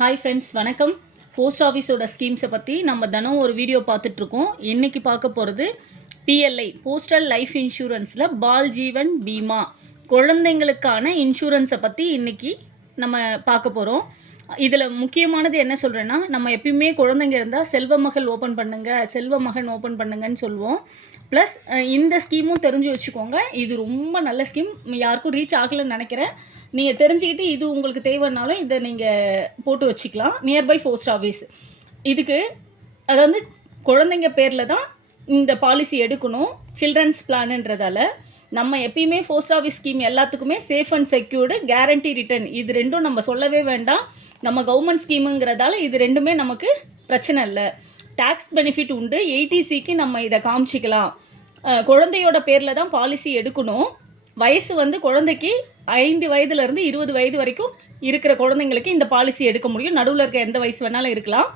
Hi friends வணக்கம். Post ஆஃபீஸோட ஸ்கீம்ஸை பற்றி நம்ம தினம் ஒரு வீடியோ பார்த்துட்ருக்கோம். இன்றைக்கி பார்க்க போகிறது பிஎல்ஐ போஸ்டல் லைஃப் இன்சூரன்ஸில் பால் ஜீவன் பீமா. குழந்தைங்களுக்கான இன்சூரன்ஸை பற்றி இன்றைக்கி நம்ம பார்க்க போகிறோம் இதில் முக்கியமானது என்ன சொல்கிறேன்னா நம்ம எப்பயுமே குழந்தைங்க இருந்தால் செல்வ மகள் ஓப்பன் பண்ணுங்கள் செல்வ மகன் ஓப்பன் பண்ணுங்கன்னு சொல்லுவோம். ப்ளஸ் இந்த ஸ்கீமும் தெரிஞ்சு வச்சுக்கோங்க. இது ரொம்ப நல்ல ஸ்கீம் யாருக்கும் ரீச் ஆகலைன்னு நினைக்கிறேன். நீங்கள் தெரிஞ்சுக்கிட்டு இது உங்களுக்கு தேவைன்னாலும் இதை நீங்கள் போட்டு வச்சுக்கலாம். நியர்பை போஸ்ட் ஆஃபீஸ் இதுக்கு அதாவது குழந்தைங்க பேரில் தான் இந்த பாலிசி எடுக்கணும். சில்ட்ரன்ஸ் பிளான்ன்றதால நம்ம எப்பயுமே போஸ்ட் ஆஃபீஸ் ஸ்கீம் எல்லாத்துக்குமே safe and secured guarantee return இது ரெண்டும் நம்ம சொல்லவே வேண்டாம். நம்ம கவர்மெண்ட் ஸ்கீமுங்கிறதால இது ரெண்டுமே நமக்கு பிரச்சனை இல்லை. டேக்ஸ் பெனிஃபிட் உண்டு. எயிட்டிசிக்கு நம்ம இதை காமிச்சிக்கலாம். குழந்தையோட பேரில் தான் பாலிசி எடுக்கணும். வயசு வந்து குழந்தைக்கு ஐந்து வயதுலேருந்து இருபது வயது வரைக்கும் இருக்கிற குழந்தைங்களுக்கு இந்த பாலிசி எடுக்க முடியும். நடுவில் இருக்க எந்த வயசு வேணாலும் இருக்கலாம்.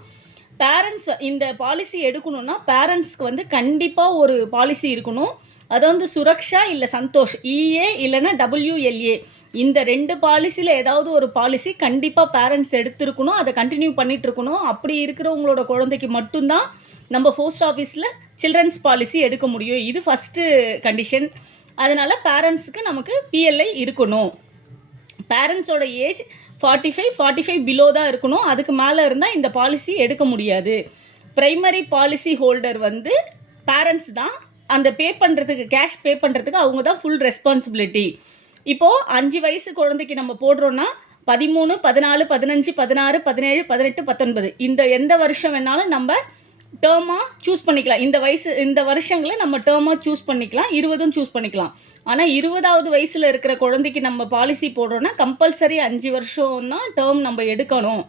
பேரண்ட்ஸ் இந்த பாலிசி எடுக்கணும்னா பேரண்ட்ஸ்க்கு வந்து கண்டிப்பாக ஒரு பாலிசி இருக்கணும். அது வந்து சுரக்ஷா இல்லை சந்தோஷ்? இஏ இல்லைன்னா டபிள்யூஎல்ஏ இந்த ரெண்டு பாலிசியில் ஏதாவது ஒரு பாலிசி கண்டிப்பாக பேரண்ட்ஸ் எடுத்திருக்கணும். அதை கண்டினியூ பண்ணிகிட்ருக்கணும் இருக்கணும். அப்படி இருக்கிறவங்களோட குழந்தைக்கு மட்டும்தான் நம்ம போஸ்ட் ஆஃபீஸில் சில்ட்ரன்ஸ் பாலிசி எடுக்க முடியும். இது ஃபஸ்ட்டு கண்டிஷன் அதனால் பேரண்ட்ஸுக்கு நமக்கு பிஎல்ஐ இருக்கணும். பேரண்ட்ஸோட age forty five forty five below தான் இருக்கணும். அதுக்கு மேலே இருந்தால் இந்த பாலிசி எடுக்க முடியாது. ப்ரைமரி பாலிசி ஹோல்டர் வந்து பேரண்ட்ஸ் தான். அந்த பே பண்ணுறதுக்கு கேஷ் பே பண்ணுறதுக்கு அவங்க தான் ஃபுல் ரெஸ்பான்சிபிலிட்டி இப்போது அஞ்சு வயசு குழந்தைக்கு நம்ம போடுறோன்னா பதிமூணு பதினாலு பதினஞ்சு பதினாறு பதினேழு பதினெட்டு பத்தொன்பது. இந்த எந்த வருஷம் வேணாலும் நம்ம டேர்மாக சூஸ் பண்ணிக்கலாம். இந்த வயசு இந்த வருஷங்களை நம்ம டேர்மாக சூஸ் பண்ணிக்கலாம். இருபதும் சூஸ் பண்ணிக்கலாம். ஆனால் இருபதாவது வயசில் இருக்கிற குழந்தைக்கு நம்ம பாலிசி போடுறோன்னா கம்பல்சரி அஞ்சு வருஷம் தான் டேர்ம் நம்ம எடுக்கணும்.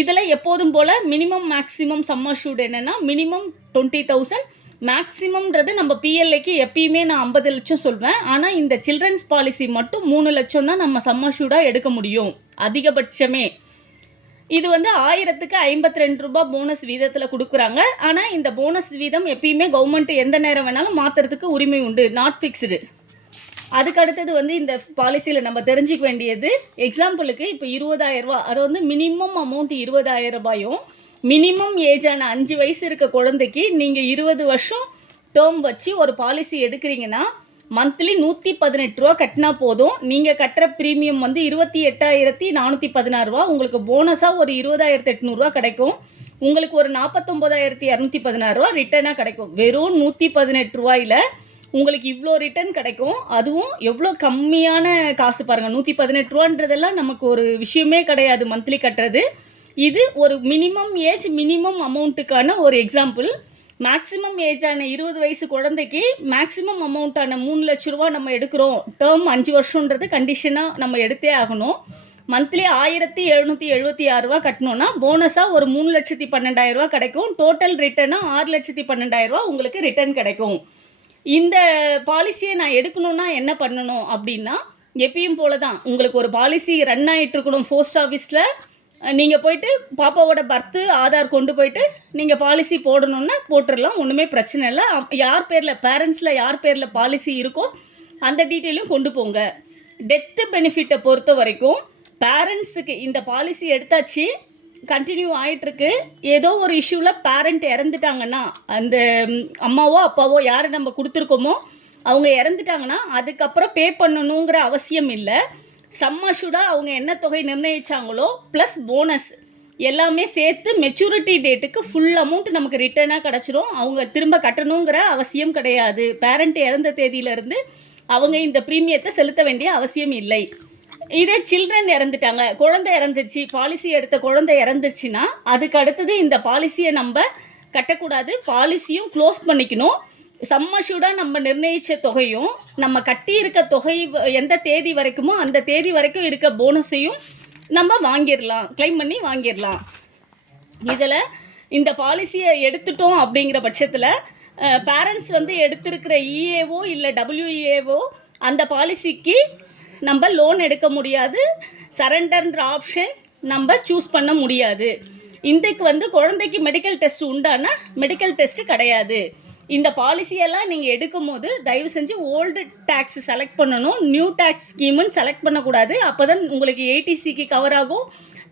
இதில் எப்போதும் போல் மினிமம் மேக்ஸிமம் சம்மர் ஷூட் என்னென்னா மினிமம் டுவெண்ட்டி தௌசண்ட் மேக்ஸிமம்ன்றது நம்ம பிஎல்ஏக்கு எப்பயுமே நான் ஐம்பது லட்சம் சொல்வேன். ஆனால் இந்த சில்ட்ரன்ஸ் பாலிசி மட்டும் மூணு லட்சம் தான் நம்ம சம்மர் ஷூடாக எடுக்க முடியும். அதிகபட்சமே. இது வந்து ஆயிரத்துக்கு ஐம்பத்தி ரெண்டு ரூபாய் போனஸ் வீதத்தில் கொடுக்குறாங்க. ஆனால் இந்த போனஸ் வீதம் எப்பயுமே கவர்மெண்ட் எந்த நேரம் வேணாலும் மாற்றுறதுக்கு உரிமை உண்டு நாட் ஃபிக்ஸ்டு அதுக்கு அடுத்தது வந்து இந்த பாலிசியில் நம்ம தெரிஞ்சுக்க வேண்டியது எக்ஸாம்பிளுக்கு இப்போ இருபதாயிரம் ரூபா அது வந்து மினிமம் அமௌண்ட் இருபதாயிரம் ரூபாயும் மினிமம் ஏஜான அஞ்சு வயசு இருக்க குழந்தைக்கு நீங்கள் இருபது வருஷம் டேர்ம் வச்சு ஒரு பாலிசி எடுக்கிறீங்கன்னா மந்த்லி நூற்றி பதினெட்டு ரூபா கட்டினா போதும். நீங்கள் கட்டுற ப்ரீமியம் வந்து இருபத்தி எட்டாயிரத்தி நானூற்றி பதினாறு ரூபா. உங்களுக்கு போனஸாக ஒரு இருபதாயிரத்து எட்நூறுரூவா கிடைக்கும். உங்களுக்கு ஒரு நாற்பத்தொம்போதாயிரத்தி இரநூத்தி பதினாறு ரூபா ரிட்டர்னாக கிடைக்கும். வெறும் நூற்றி பதினெட்டு ரூபாயில் உங்களுக்கு இவ்வளோ ரிட்டர்ன் கிடைக்கும். அதுவும் எவ்வளோ கம்மியான காசு பாருங்கள் நூற்றி பதினெட்டு ரூபான்றதெல்லாம் நமக்கு ஒரு விஷயமே கிடையாது மந்த்லி கட்டுறது. இது ஒரு மினிமம் ஏஜ் மினிமம் அமௌண்ட்டுக்கான ஒரு எக்ஸாம்பிள் மேக்ஸிமம் ஏஜான இருபது வயசு குழந்தைக்கு மேக்ஸிமம் அமௌண்ட்டான மூணு லட்ச ரூபா நம்ம எடுக்கிறோம். டேர்ம் அஞ்சு வருஷன்றது கண்டிஷனாக நம்ம எடுத்தே ஆகணும். மந்த்லி ஆயிரத்தி எழுநூற்றி எழுபத்தி ஆறு ரூபா கட்டணும்னா போனஸாக ஒரு மூணு லட்சத்தி பன்னெண்டாயிரரூபா கிடைக்கும். டோட்டல் ரிட்டர்னாக ஆறு லட்சத்தி பன்னெண்டாயிரரூபா உங்களுக்கு ரிட்டர்ன் கிடைக்கும். இந்த பாலிசியை நான் எடுக்கணும்னா என்ன பண்ணணும் அப்படின்னா எப்பயும் போல தான் உங்களுக்கு ஒரு பாலிசி ரன் ஆகிட்டு இருக்கணும். போஸ்ட் ஆஃபீஸில் நீங்கள் போயிட்டு பாப்பாவோட பர்த்து ஆதார் கொண்டு போயிட்டு நீங்கள் பாலிசி போடணுன்னா போட்டுடலாம் ஒன்றுமே பிரச்சனை இல்லை. யார் பேரில் பேரண்ட்ஸில் யார் பேரில் பாலிசி இருக்கோ அந்த டீட்டெயிலும் கொண்டு போங்க. டெத்து பெனிஃபிட்டை பொறுத்த வரைக்கும் பேரண்ட்ஸுக்கு இந்த பாலிசி எடுத்தாச்சு கண்டினியூ ஆகிட்டுருக்கு ஏதோ ஒரு இஷ்யூவில் பேரண்ட் இறந்துட்டாங்கன்னா அந்த அம்மாவோ அப்பாவோ யார் நம்ம கொடுத்துருக்கோமோ அவங்க இறந்துட்டாங்கன்னா அதுக்கப்புறம் பே பண்ணணுங்கிற அவசியம் இல்லை. சம்மஷுடாக அவங்க என்ன தொகை நிர்ணயிச்சாங்களோ ப்ளஸ் போனஸ் எல்லாமே சேர்த்து மெச்சூரிட்டி டேட்டுக்கு ஃபுல் அமௌண்ட் நமக்கு ரிட்டர்னாக கிடச்சிரும். அவங்க திரும்ப கட்டணுங்கிற அவசியம் கிடையாது. பேரண்ட் இறந்த தேதியிலேருந்து அவங்க இந்த ப்ரீமியத்தை செலுத்த வேண்டிய அவசியம் இல்லை. இதே சில்ட்ரன் இறந்துட்டாங்க. குழந்தை இறந்துச்சு. பாலிசி எடுத்த குழந்தை இறந்துச்சுன்னா அதுக்கு அடுத்தது இந்த பாலிசியை நம்ம கட்டக்கூடாது. பாலிசியும் க்ளோஸ் பண்ணிக்கணும். சம்மஷூடாக நம்ம நிர்ணயித்த தொகையும் நம்ம கட்டியிருக்க தொகை எந்த தேதி வரைக்குமோ அந்த தேதி வரைக்கும் இருக்க போனஸையும் நம்ம வாங்கிடலாம் க்ளைம் பண்ணி வாங்கிடலாம் இதில் இந்த பாலிசியை எடுத்துட்டோம் அப்படிங்கிற பட்சத்தில் பேரண்ட்ஸ் வந்து எடுத்திருக்கிற இஏஓ இல்லை டபிள்யூஏஓ அந்த பாலிசிக்கு நம்ம லோன் எடுக்க முடியாது. சரண்டர்ன்ற ஆப்ஷன் நம்ம சூஸ் பண்ண முடியாது. இன்றைக்கு வந்து குழந்தைக்கு மெடிக்கல் டெஸ்ட் உண்டானா மெடிக்கல் டெஸ்ட்டு கிடையாது. இந்த பாலிசியெல்லாம் நீங்கள் எடுக்கும்போது தயவு செஞ்சு ஓல்டு டேக்ஸ் செலக்ட் பண்ணணும். நியூ டேக்ஸ் ஸ்கீமுன்னு செலக்ட் பண்ணக்கூடாது. அப்போ தான் உங்களுக்கு ஏடிசிக்கு கவர் ஆகும்.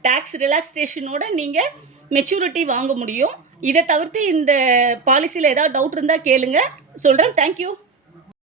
டேக்ஸ் ரிலாக்ஸேஷனோட நீங்கள் மெச்சூரிட்டி வாங்க முடியும். இதை தவிர்த்து இந்த பாலிசியில் ஏதாவது டவுட் இருந்தால் கேளுங்க. சொல்கிறேன் தேங்க்யூ